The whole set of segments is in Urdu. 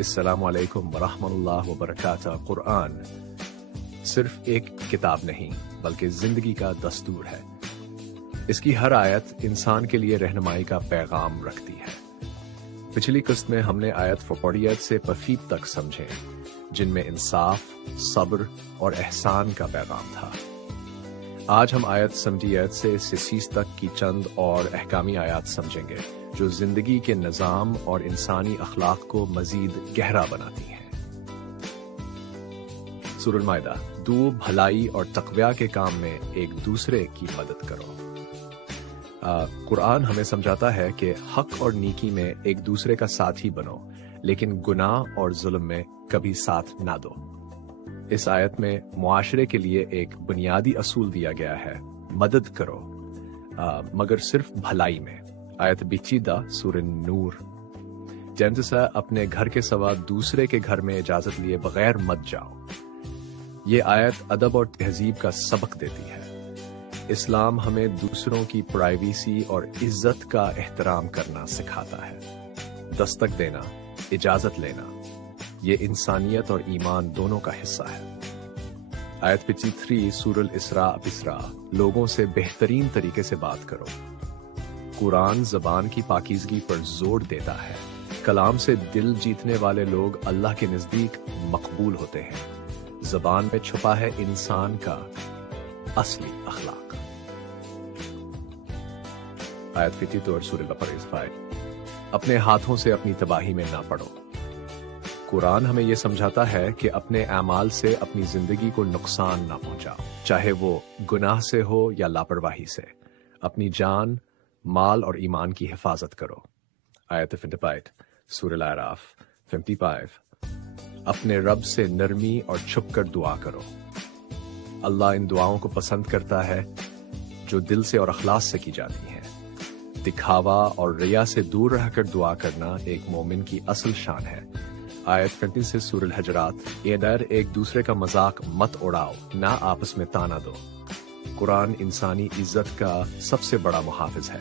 السلام علیکم ورحمۃ اللہ وبرکاتہ۔ قرآن صرف ایک کتاب نہیں بلکہ زندگی کا دستور ہے۔ اس کی ہر آیت انسان کے لیے رہنمائی کا پیغام رکھتی ہے۔ پچھلی قسط میں ہم نے آیت فقوریت سے پفیت تک سمجھے، جن میں انصاف، صبر اور احسان کا پیغام تھا۔ آج ہم آیت سمجھیت سے سیس تک کی چند اور احکامی آیات سمجھیں گے جو زندگی کے نظام اور انسانی اخلاق کو مزید گہرا بناتی ہیں۔ سورۃ المائدہ، دو بھلائی اور تقویٰ کے کام میں ایک دوسرے کی مدد کرو۔ قرآن ہمیں سمجھاتا ہے کہ حق اور نیکی میں ایک دوسرے کا ساتھی بنو، لیکن گناہ اور ظلم میں کبھی ساتھ نہ دو۔ اس آیت میں معاشرے کے لیے ایک بنیادی اصول دیا گیا ہے، مدد کرو، مگر صرف بھلائی میں۔ آیت بیچیدہ سورہ نور، جنسا اپنے گھر کے سوا دوسرے کے گھر میں اجازت لیے بغیر مت جاؤ۔ یہ آیت ادب اور تہذیب کا سبق دیتی ہے۔ اسلام ہمیں دوسروں کی پرائیویسی اور عزت کا احترام کرنا سکھاتا ہے۔ دستک دینا، اجازت لینا، یہ انسانیت اور ایمان دونوں کا حصہ ہے۔ آیت 53 سورۃ الاسراء، لوگوں سے بہترین طریقے سے بات کرو۔ قرآن زبان کی پاکیزگی پر زور دیتا ہے۔ کلام سے دل جیتنے والے لوگ اللہ کے نزدیک مقبول ہوتے ہیں۔ زبان میں چھپا ہے انسان کا اصلی اخلاق۔ آیت 52 سورۃ البقرہ، اپنے ہاتھوں سے اپنی تباہی میں نہ پڑو۔ قرآن ہمیں یہ سمجھاتا ہے کہ اپنے اعمال سے اپنی زندگی کو نقصان نہ پہنچاؤ، چاہے وہ گناہ سے ہو یا لاپرواہی سے۔ اپنی جان، مال اور ایمان کی حفاظت کرو۔ آیت 55 سورۃ الاعراف 55، اپنے رب سے نرمی اور چھپ کر دعا کرو۔ اللہ ان دعاؤں کو پسند کرتا ہے جو دل سے اور اخلاص سے کی جاتی ہیں۔ دکھاوا اور ریا سے دور رہ کر دعا کرنا ایک مومن کی اصل شان ہے۔ آیت 36 سورۃ الحجرات، ادھر ایک دوسرے کا مذاق مت اڑاؤ، نہ آپس میں تانا دو۔ قرآن انسانی عزت کا سب سے بڑا محافظ ہے۔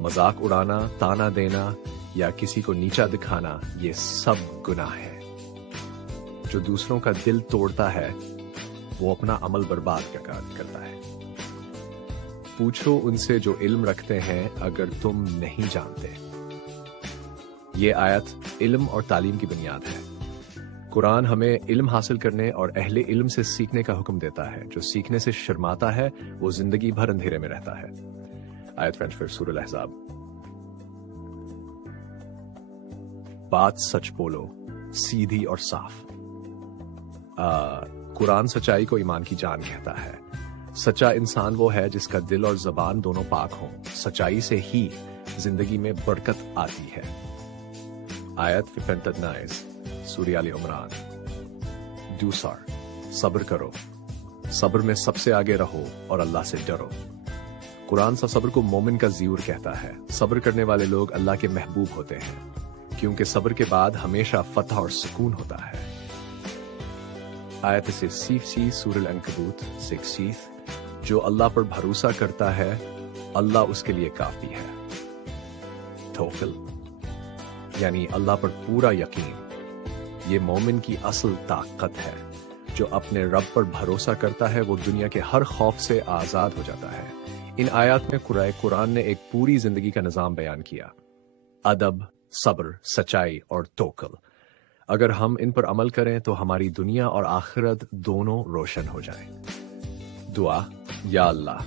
مذاق اڑانا، تانا دینا یا کسی کو نیچا دکھانا، یہ سب گناہ ہے۔ جو دوسروں کا دل توڑتا ہے وہ اپنا عمل برباد کرتا ہے۔ پوچھو ان سے جو علم رکھتے ہیں اگر تم نہیں جانتے۔ یہ آیت علم اور تعلیم کی بنیاد ہے۔ قرآن ہمیں علم حاصل کرنے اور اہل علم سے سیکھنے کا حکم دیتا ہے۔ جو سیکھنے سے شرماتا ہے وہ زندگی بھر اندھیرے میں رہتا ہے۔ آیت 45 سورۃ الاحزاب، بات سچ بولو، سیدھی اور صاف۔ قرآن سچائی کو ایمان کی جان کہتا ہے۔ سچا انسان وہ ہے جس کا دل اور زبان دونوں پاک ہوں۔ سچائی سے ہی زندگی میں برکت آتی ہے۔ آیت 59 سورہ آل عمران، دوسر صبر کرو، صبر میں سب سے آگے رہو اور اللہ سے ڈرو۔ قرآن سا صبر کو مومن کا زیور کہتا ہے۔ صبر کرنے والے لوگ اللہ کے محبوب ہوتے ہیں، کیونکہ صبر کے بعد ہمیشہ فتح اور سکون ہوتا ہے۔ آیت 60 سورۃ العنکبوت 60، جو اللہ پر بھروسہ کرتا ہے اللہ اس کے لیے کافی ہے۔ توکل یعنی اللہ پر پورا یقین، یہ مومن کی اصل طاقت ہے۔ جو اپنے رب پر بھروسہ کرتا ہے وہ دنیا کے ہر خوف سے آزاد ہو جاتا ہے۔ ان آیات میں قرآن نے ایک پوری زندگی کا نظام بیان کیا: ادب، صبر، سچائی اور توکل۔ اگر ہم ان پر عمل کریں تو ہماری دنیا اور آخرت دونوں روشن ہو جائیں۔ دعا: یا اللہ،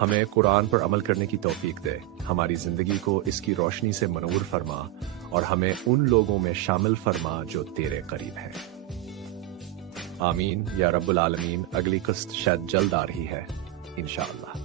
ہمیں قرآن پر عمل کرنے کی توفیق دے، ہماری زندگی کو اس کی روشنی سے منور فرما اور ہمیں ان لوگوں میں شامل فرما جو تیرے قریب ہیں۔ آمین یا رب العالمین۔ اگلی قسط شاید جلد آ رہی ہے، انشاءاللہ۔